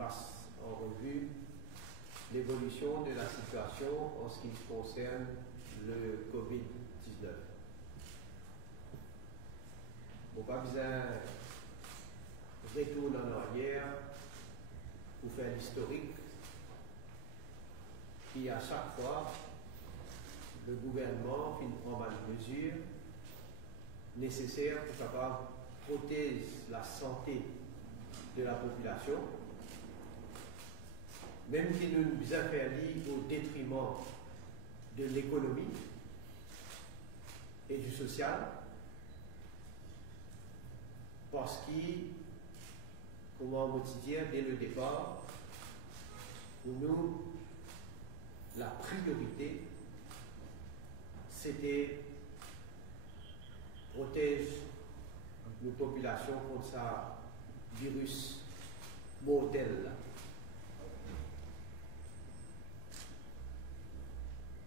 passe en revue l'évolution de la situation en ce qui concerne le Covid-19. Bon, pas besoin de retourner en arrière pour faire l'historique. Puis à chaque fois, le gouvernement prend des mesures nécessaires pour pouvoir protéger la santé de la population, même qui nous a fait au détriment de l'économie et du social, parce que, comment on dit dire, dès le départ, pour nous, la priorité, c'était protéger nos populations contre ce virus mortel.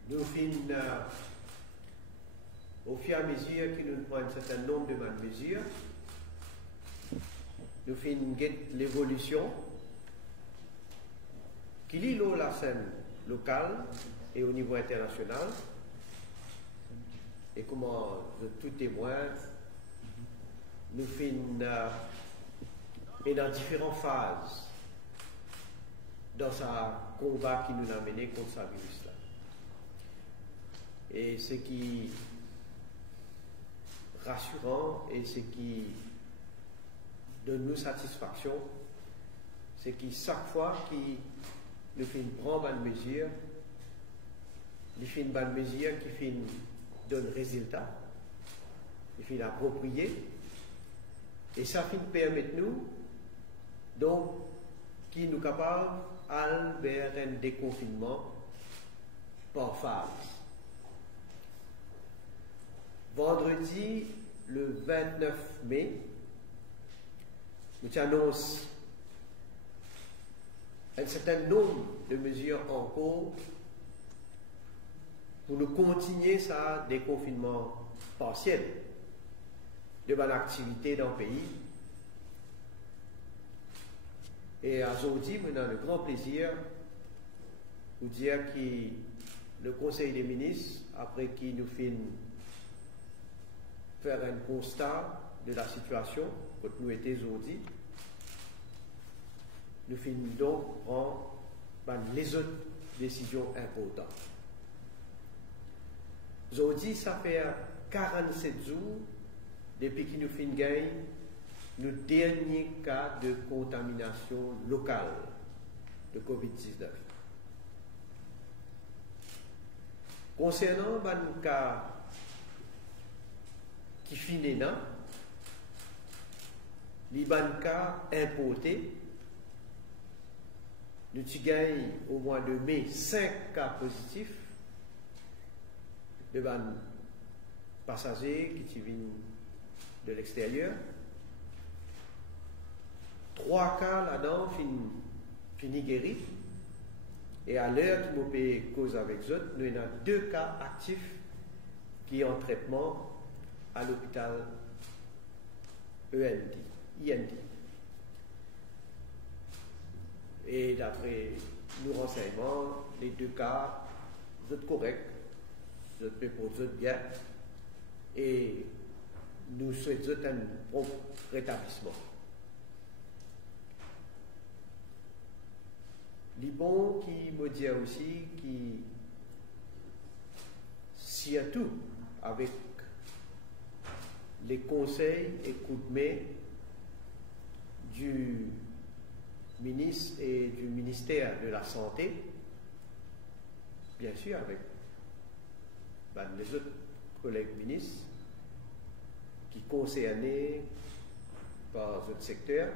Nous finissons, au fur et à mesure que nous prenons un certain nombre de mesures, nous finissons l'évolution qui lie la scène locale et au niveau international. Et comment tout témoin, nous finissons dans différentes phases dans ce combat qui nous a mené contre ce virus-là. Et ce qui est rassurant et ce qui donne nous satisfaction, c'est que chaque fois que nous prenons une mesure, nous faisons une mesure qui donne résultat, qui est approprié, et ça permet nous, donc, qui nous capable d'aller vers un déconfinement par phase. Vendredi, le 29 mai, nous annonçons un certain nombre de mesures en cours pour nous continuer ça déconfinement partiel de bonne activité dans le pays. Et aujourd'hui, nous avons le grand plaisir de vous dire que le Conseil des ministres, après qu'il nous finit faire un constat de la situation que nous étions aujourd'hui, nous finissons donc prendre les autres décisions importantes. Aujourd'hui, ça fait 47 jours depuis que nous finissons gagner le dernier cas de contamination locale de Covid-19. Concernant le cas qui finit là, les cas importés, nous avons gagné au mois de mai 5 cas positifs de passagers qui viennent de l'extérieur. 3 cas là-dedans fini guéris. Et à l'heure que nous pouvons cause avec eux, nous avons 2 cas actifs qui sont en traitement à l'hôpital IND. Et d'après nos renseignements, les 2 cas sont corrects, sont bien, et nous souhaitons un bon rétablissement. Libon qui me dit aussi que surtout avec les conseils et coups de main du ministre et du ministère de la Santé, bien sûr avec les autres collègues ministres qui sont concernés par ce secteur.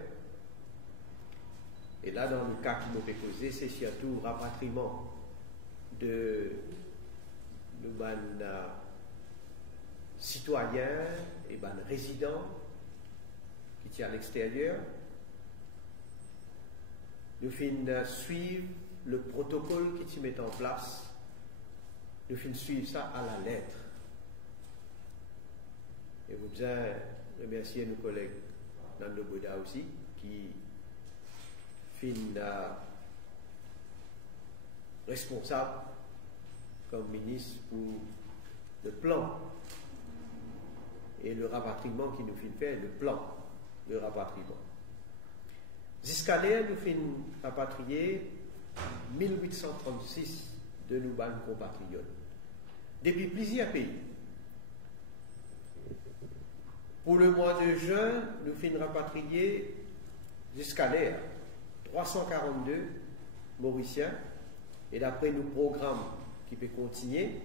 Et là, dans le cas qui m'a causé, c'est surtout le rapatriement de citoyens et résidents qui sont à l'extérieur. Nous finissons suivre le protocole qui se met en place. Nous finissons suivre ça à la lettre. Et vous besoin remercier nos collègues Nando Bouda aussi, qui responsable comme ministre pour le plan et le rapatriement qui nous fait le plan de rapatriement. Jusqu'à là, nous finissons rapatrier 1836 de nos compatriotes depuis plusieurs pays. Pour le mois de juin, nous finissons rapatrier jusqu'à là 342 Mauriciens, et d'après nos programmes qui peuvent continuer,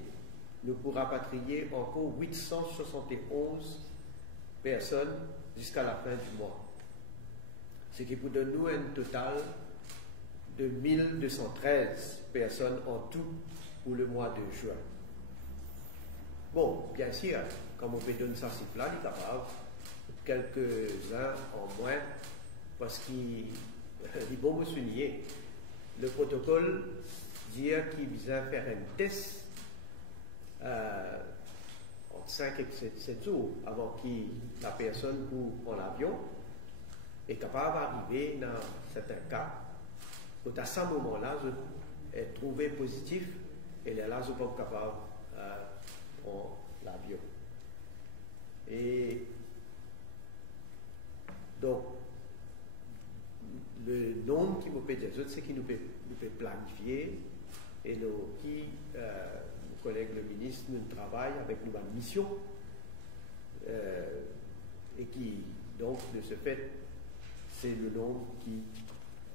nous pourrons rapatrier encore 871 personnes jusqu'à la fin du mois. Ce qui pour nous un total de 1213 personnes en tout pour le mois de juin. Bon, bien sûr, comme on peut donner ça chiffre-là, il est capable, quelques-uns en moins, parce qu'il est bon de souligner, le protocole dit qu'il vise à faire un test entre 5 et 7 jours avant que la personne pour l'avion est capable d'arriver dans certains cas. Donc à ce moment-là, je est trouvé positif et là, je ne suis pas capable de prendre l'avion. Et donc, le nombre qui nous peut dire, c'est qui nous peut planifier et nos collègues le ministre nous travaille avec nous en mission et qui donc de ce fait c'est le nombre qui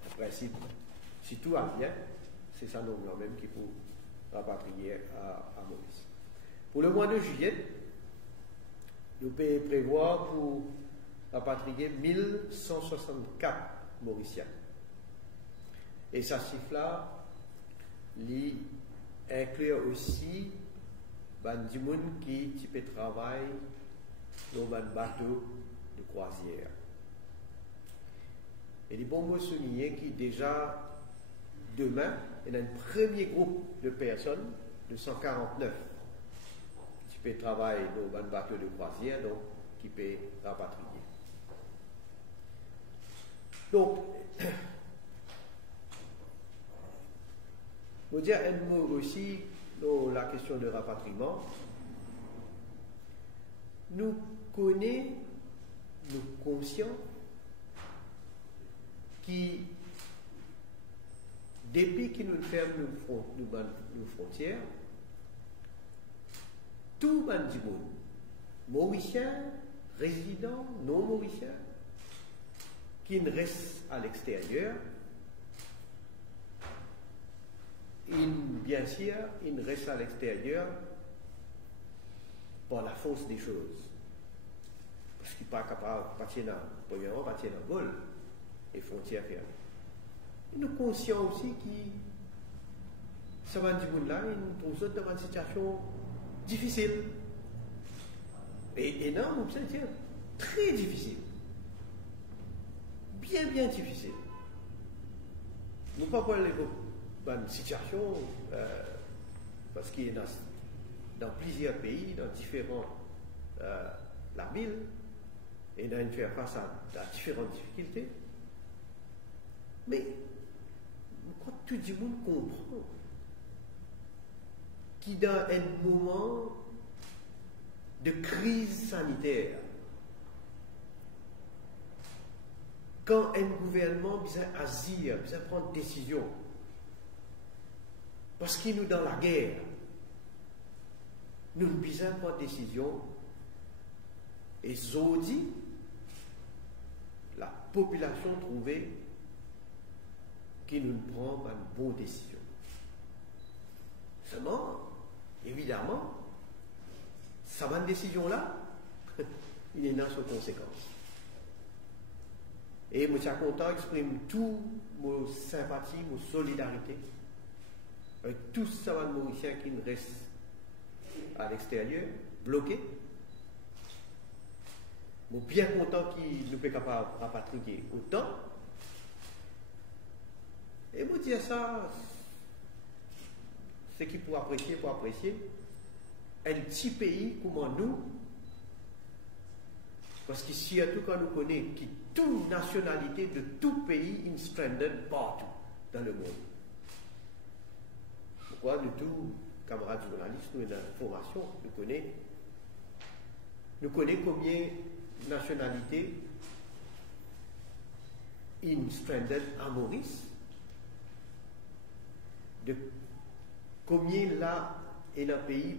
en principe si tout va bien c'est ça nombre même qui peut rapatrier à Maurice. Pour le mois de juillet nous pouvons prévoir pour rapatrier 1164 Mauriciens et ça chiffre là inclut aussi des gens qui travaillent dans un bateau de croisière. Et il est bon de souligner que déjà demain, il y a un premier groupe de personnes, de 149, qui peut travailler dans un bateau de croisière, donc qui peut rapatrier. Donc, je veux dire un mot aussi sur la question de rapatriement. Nous connaissons, nous conscients, qui, depuis que nous fermons nos frontières, tout le monde, Mauriciens, résidents, non Mauriciens, qui restent à l'extérieur, bien sûr, il reste à l'extérieur par la force des choses. Parce qu'il n'est pas capable de partir dans le vol et frontières fermées. Nous sommes conscients aussi que ça va du monde là, nous sommes dans une situation difficile. Et non, c'est très difficile. Bien difficile. Nous ne pouvons pas parler une situation parce qu'il y a dans plusieurs pays, dans différents la ville, et nous faire face à différentes difficultés. Mais quand tout le monde comprend qu'il dans un moment de crise sanitaire, quand un gouvernement besoin agir, besoin prendre des décisions, parce qu'il nous dans la guerre, nous besoin prendre des décisions, et Zodi, la population trouvait qu'il nous prend une bonne décision. Seulement, évidemment, cette bonne décision-là, il est dans ses conséquences. Et je suis content d'exprimer toute mon sympathie, mon solidarité avec tous ces Mauriciens qui restent à l'extérieur, bloqués. Je suis bien content qu'ils nous soient capables de rapatrier autant. Et je dire ça, ce qui pour apprécier, un petit pays comme nous, Parce qu'ici, en tout cas, nous connaissons qui toute nationalité de tout pays in stranded partout dans le monde. Pourquoi nous tous, camarades journalistes, nous, dans l'information, nous connaissons combien de nationalités in stranded à Maurice, de combien là est un pays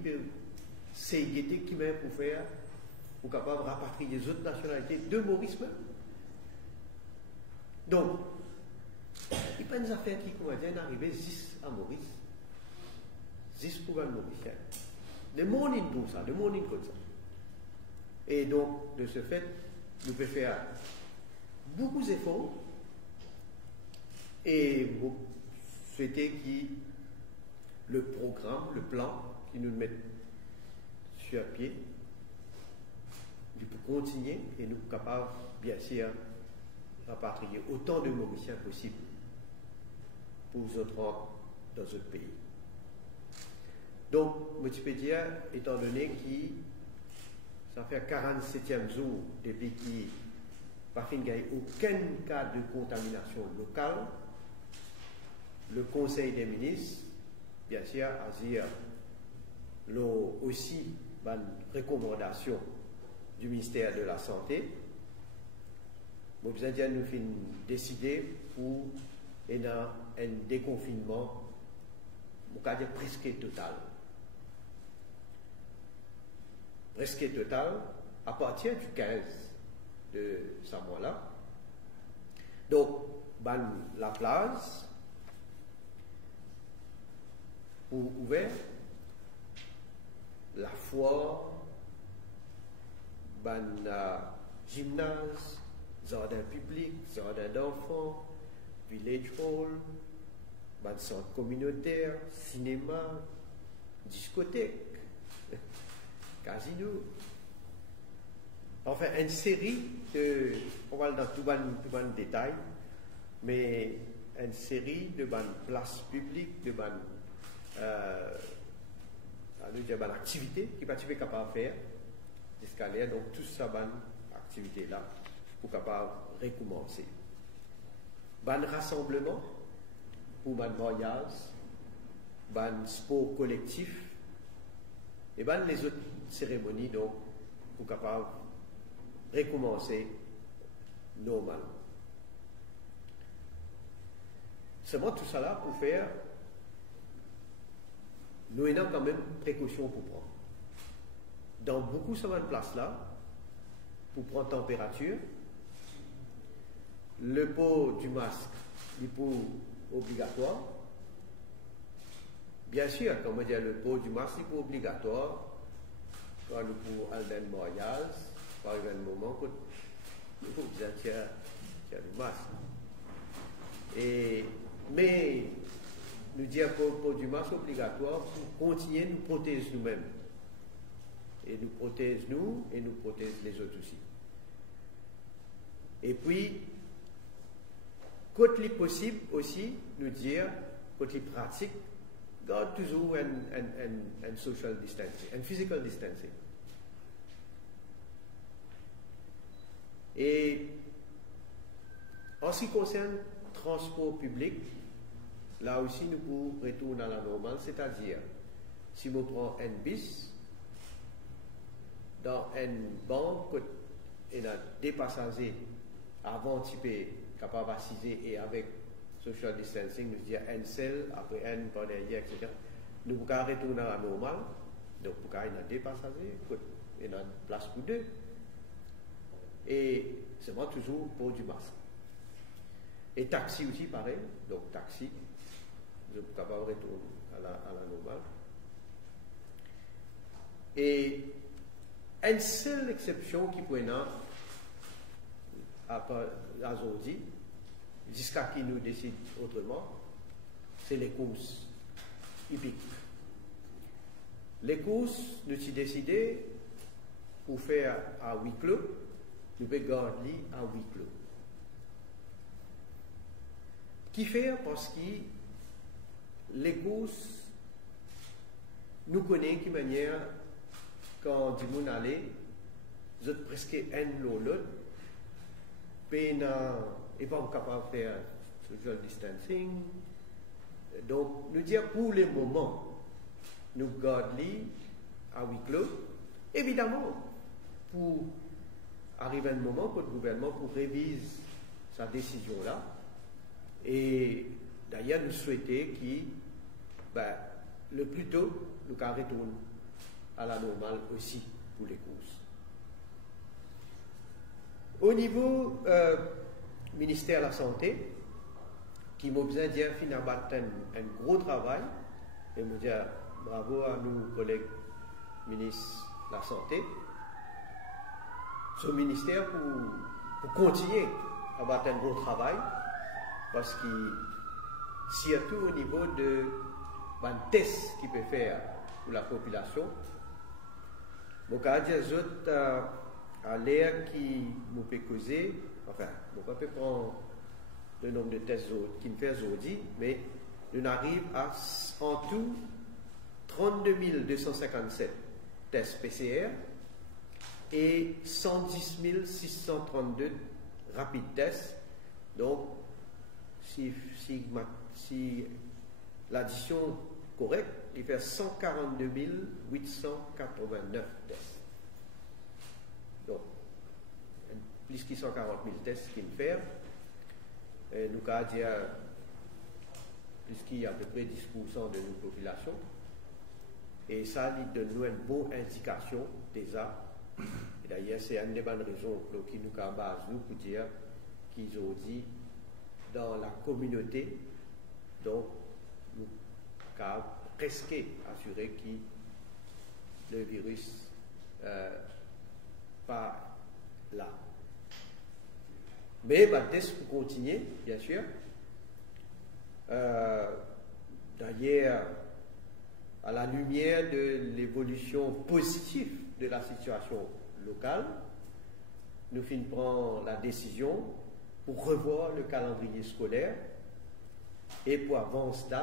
c'est qui même pour faire pour capable de rapatrier les autres nationalités de Maurice même. Donc, il n'y a pas une affaire qui commence à arriver 10 à Maurice, 10 pour le Mauricien. Le monde est pour ça, le monde est comme ça. Et donc, de ce fait, nous pouvons faire beaucoup d'efforts et vous souhaitez que le programme, le plan qui nous met sur pied, nous pouvons continuer et nous sommes capables, bien sûr, de rapatrier autant de Mauriciens possible pour nous autres dans notre pays. Donc, je peux dire, étant donné que ça fait 47e jour depuis qu'il n'y a aucun cas de contamination locale, le Conseil des ministres, bien sûr, a dit aussi une recommandation du ministère de la Santé. Nous avons décidé pour un déconfinement presque total. Presque total à partir du 15 de ce mois-là. Donc, la place pour ouvert, la foire, gymnase, jardin public, jardin d'enfants, village hall, centre communautaire, cinéma, discothèque, casino. Enfin, une série de, on va dans tout le détail, mais une série de places publiques, de activités qui va être capable de faire jusqu'à l'air. Donc, tout ça, activité-là, pour capable de recommencer. Rassemblement, pour mariage, sport collectif, et les autres cérémonies, donc, pour capable de recommencer normal. Seulement tout ça là pour faire, nous avons quand même précaution pour prendre. Dans beaucoup de places là, pour prendre température, le port du masque est obligatoire. Bien sûr, comme on dit, le port du masque est obligatoire. Quand nous pour aller dans le mariage, par exemple, un moment, il faut dire qu'il y a le masque. Mais nous disons que le port du masque est obligatoire pour continuer de nous protéger nous-mêmes. Et nous protège nous et nous protège les autres aussi. Et puis, quand il est possible aussi, nous dire, quand il est pratique, garde toujours un social distancing, un physical distancing. Et en ce qui concerne le transport public, là aussi nous pouvons retourner à la normale, c'est-à-dire, si on prend un bus, dans une banque, il y a des passagers avant de capable d'assiser et avec social distancing, nous disons un seul, après un, pendant hier, etc. Nous pouvons retourner à la normale, donc il y a des passagers, il y a une place pour deux. Et c'est moi toujours pour du masque. Et taxi aussi, pareil, donc taxi, nous pouvons capable de retourner à la normale. Et une seule exception qui peut être aujourd'hui, jusqu'à qui nous décide autrement, c'est les courses hippiques. Les courses, nous avons décidé pour faire à huis clos, nous pouvons garder à huis clos. Qui fait parce que les courses, nous connaissons de manière quand du monde allait, vous êtes presque un l'autre, et pas capable de faire social distancing. Donc, nous dire pour le moment, nous gardons à huis clos. Évidemment, pour arriver à un moment que le gouvernement pour réviser sa décision là. Et d'ailleurs, nous souhaitons le plus tôt, nous retourne à la normale aussi pour les courses. Au niveau ministère de la Santé, qui m'a besoin de dire finalement un gros travail, et me dire bravo à nos collègues ministres de la Santé, ce ministère pour continuer à battre un gros travail, parce que surtout au niveau de tests qu'il peut faire pour la population, je vais dire à l'air qui nous peut causer, enfin, on peut prendre le nombre de tests qui nous fait aujourd'hui, mais nous arrivons à en tout 32 257 tests PCR et 110 632 rapides tests. Donc, si l'addition correcte, il fait 142 889 tests. Donc, plus que 140 000 tests qu'il fait. Nous avons dit puisqu'il y a à peu près 10% de notre population. Et ça donne nous une bonne indication déjà. Et d'ailleurs, c'est une des bonnes raisons qui nous a basé pour dire qu'ils ont dit dans la communauté, donc nous avons presque assuré que le virus pas là. Mais le test pour continuer, bien sûr. D'ailleurs, à la lumière de l'évolution positive de la situation locale, nous prendre la décision pour revoir le calendrier scolaire et pour avancer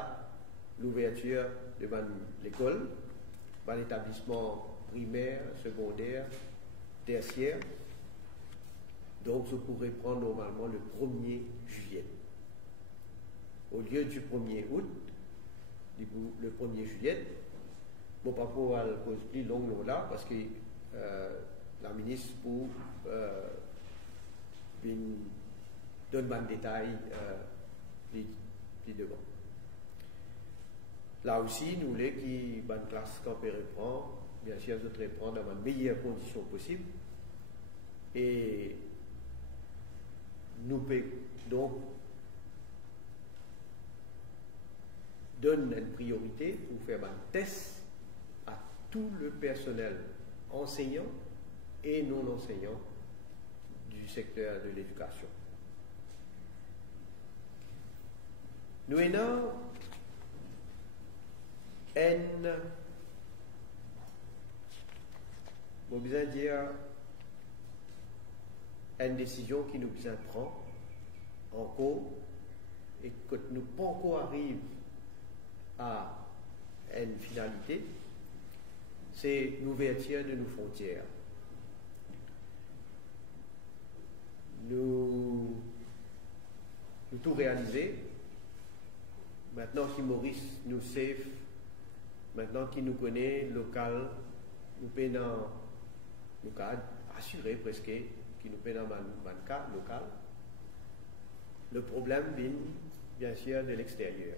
l'ouverture de l'école, dans l'établissement primaire, secondaire, tertiaire. Donc, je pourrais prendre normalement le 1er juillet. Au lieu du 1er août, le 1er juillet, bon, pas pour la cause plus longue là, parce que la ministre pour donne un détail plus devant. Là aussi, nous voulons que la classe qu'on peut reprendre, bien sûr, nous reprendre dans les meilleures conditions possibles. Et nous pouvons donc donner une priorité pour faire un test à tout le personnel enseignant et non enseignant du secteur de l'éducation. Nous avons une décision qui nous prend en cours et que nous pas encore arrive à une finalité, c'est l'ouverture de nos frontières. Nous tout réalisé. Maintenant que Maurice nous safe, maintenant qu'il nous connaît local, nous pouvons assurer presque qu'il nous peut dans un cas local. Le problème vient bien sûr de l'extérieur.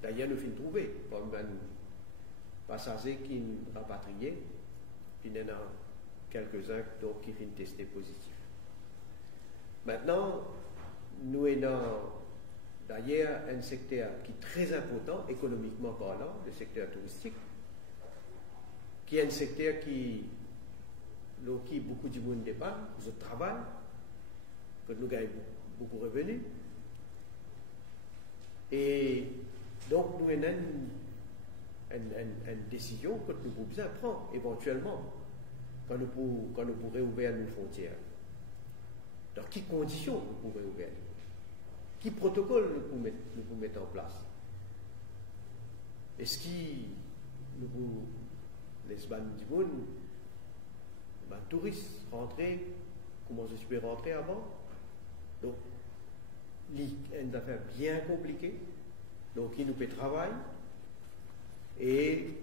D'ailleurs, nous finissons trouver comme un passager qui nous rapatrié, puis il y en a quelques-uns qui finissent tester positif. Maintenant, nous avons d'ailleurs un secteur qui est très important économiquement parlant, le secteur touristique, qui est un secteur qui beaucoup de monde dépend, de travail, que nous gagnons beaucoup de revenus. Et donc, nous avons une décision que nous pouvons bien prendre éventuellement quand nous pourrons ouvrir nos frontières. Dans quelles conditions nous pourrons ouvrir? Quel protocole nous pouvons mettre en place? Est-ce que nous pouvons, les bandes du monde, ben, touristes rentrer, comment je peux rentrer avant. Donc, une affaire bien compliquée. Donc, il nous fait travail. Et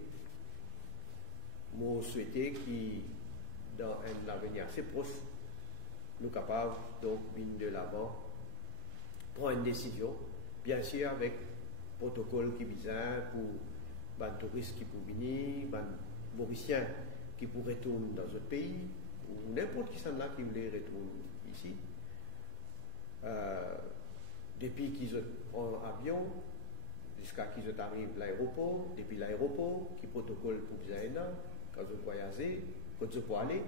moi, souhaiter qu'il, dans un avenir assez proche, nous sommes capables, donc, de l'avant, prendre une décision, bien sûr, avec protocole qui vise pour les touristes qui peuvent venir, les Mauriciens qui peuvent retourner dans un pays, ou n'importe qui s'en a qui voulait retourner ici. Depuis qu'ils sont en avion, jusqu'à qu'ils arrivent à l'aéroport, depuis l'aéroport, qui protocole pour les quand ils voyagent, quand ils peuvent aller,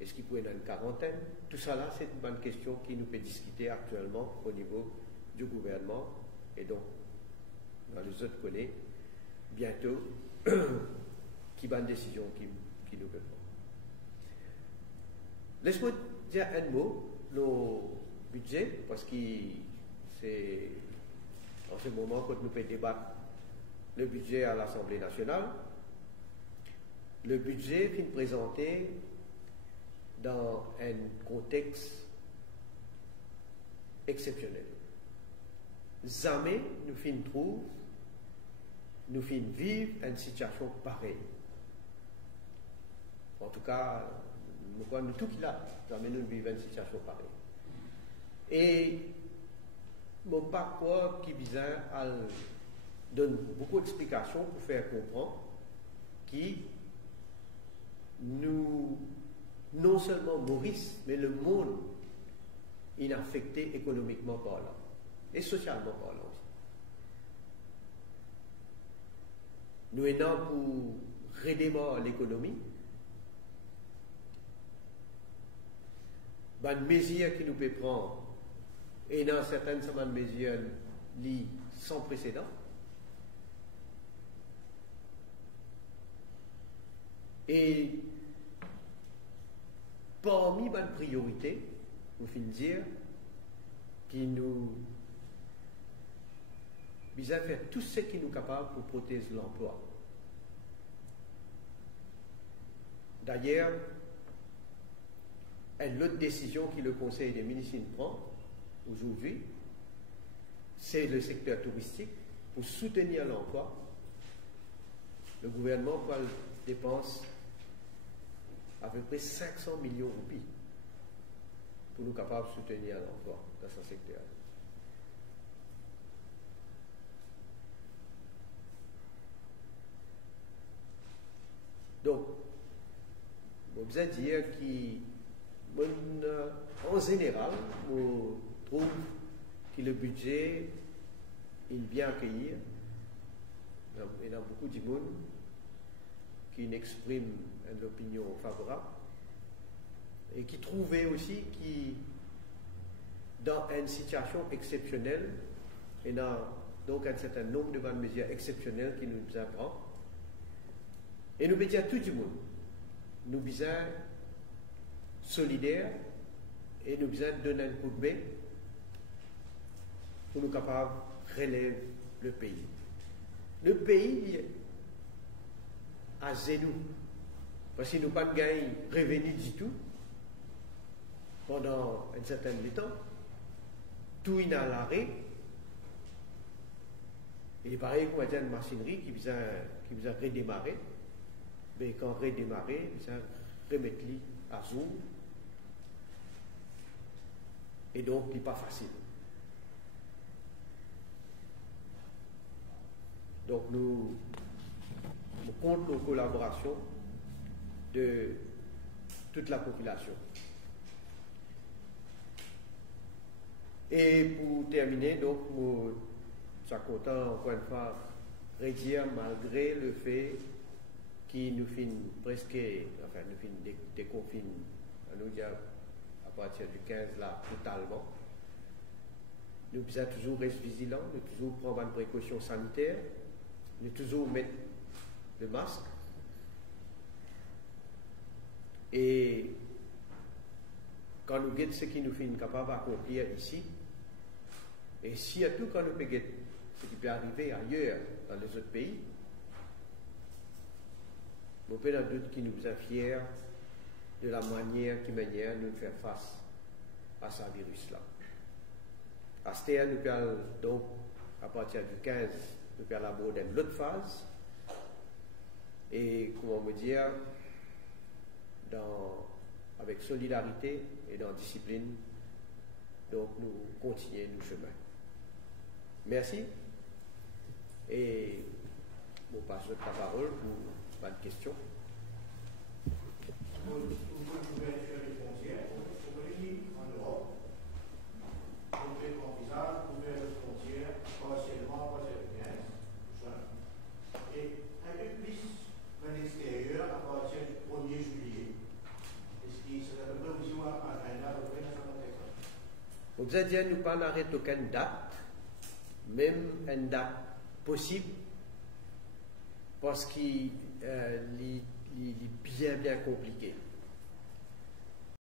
est-ce qu'ils peuvent être dans une quarantaine? Tout ça là, c'est une bonne question qui nous fait discuter actuellement au niveau du gouvernement et donc dans les autres collègues, bientôt, qui va une décision qui nous peut prendre. Laisse-moi dire un mot, le budget, parce que c'est en ce moment quand nous pouvons débattre le budget à l'Assemblée nationale. Le budget est présenté dans un contexte exceptionnel. Jamais nous finissons vivre une situation pareille. En tout cas, nous tout qui là, jamais nous vivons une situation pareille. Et mon parcours qui vise à donner beaucoup d'explications pour faire comprendre que nous, non seulement Maurice, mais le monde est affecté économiquement parlant et socialement parlant aussi. Nous aidons pour redémarrer l'économie. Une mesure qui nous peut prendre, et dans certaines mesures sans précédent. Et parmi les priorités, nous finissons dire qui nous visons à faire tout ce qui nous est capable pour protéger l'emploi. D'ailleurs, l'autre décision que le Conseil des ministres prend aujourd'hui, c'est le secteur touristique. Pour soutenir l'emploi, le gouvernement dépense à peu près 500 millions de roupies pour nous capables de soutenir l'emploi dans ce secteur. Donc, je veux dire qu'en général, on trouve que le budget est bien accueilli. Il y a beaucoup de monde qui exprime une opinion favorable et qui trouvait aussi que dans une situation exceptionnelle, et dans donc un certain nombre de mesures exceptionnelles qui nous apprend, et nous disons à tout le monde, nous sommes solidaires et nous devons donner un coup de main pour nous capables de relever le pays. Le pays à genoux, parce que nous n'avons pas gagné revenu du tout pendant un certain temps. Tout est à l'arrêt. Et pareil, on a une machinerie qui vient redémarrer. Mais quand redémarrer, il vient remettre à jour. Et donc, il n'est pas facile. Donc, nous comptons nos collaborations de toute la population. Et pour terminer, donc, je suis content encore une fois de redire, malgré le fait qu'il nous finit presque, enfin, nous finit déconfine, nous dire à partir du 15 là, totalement. Nous devons toujours rester vigilants, nous devons toujours prendre une précaution sanitaire, nous devons toujours mettre le masque. Et quand nous regardons ce qui nous fait capable d'accomplir ici, et si à tout quand nous regardons ce qui peut arriver ailleurs dans les autres pays, nous pouvons dans doute qui nous a fiers de la manière qui manière nous faire face à ce virus-là. À ce terme, nous allons donc, à partir du 15, nous allons aborder l'autre phase. Et, comment me dire, avec solidarité et dans discipline, donc nous continuons nos chemins. Merci. Et on passe la parole pour pas de questions. Pour l'ouverture des frontières, au pays en Europe, on fait envisage d'ouvrir les frontières partiellement à partir du 15 juin et un peu plus vers l'extérieur à partir du 1er juillet. Est-ce que c'est à peu près aussi un agenda à peu près dans ce contexte? Vous avez dit, nous pas n'arrêter aucune date, même une date possible, parce qu'il est bien compliqué.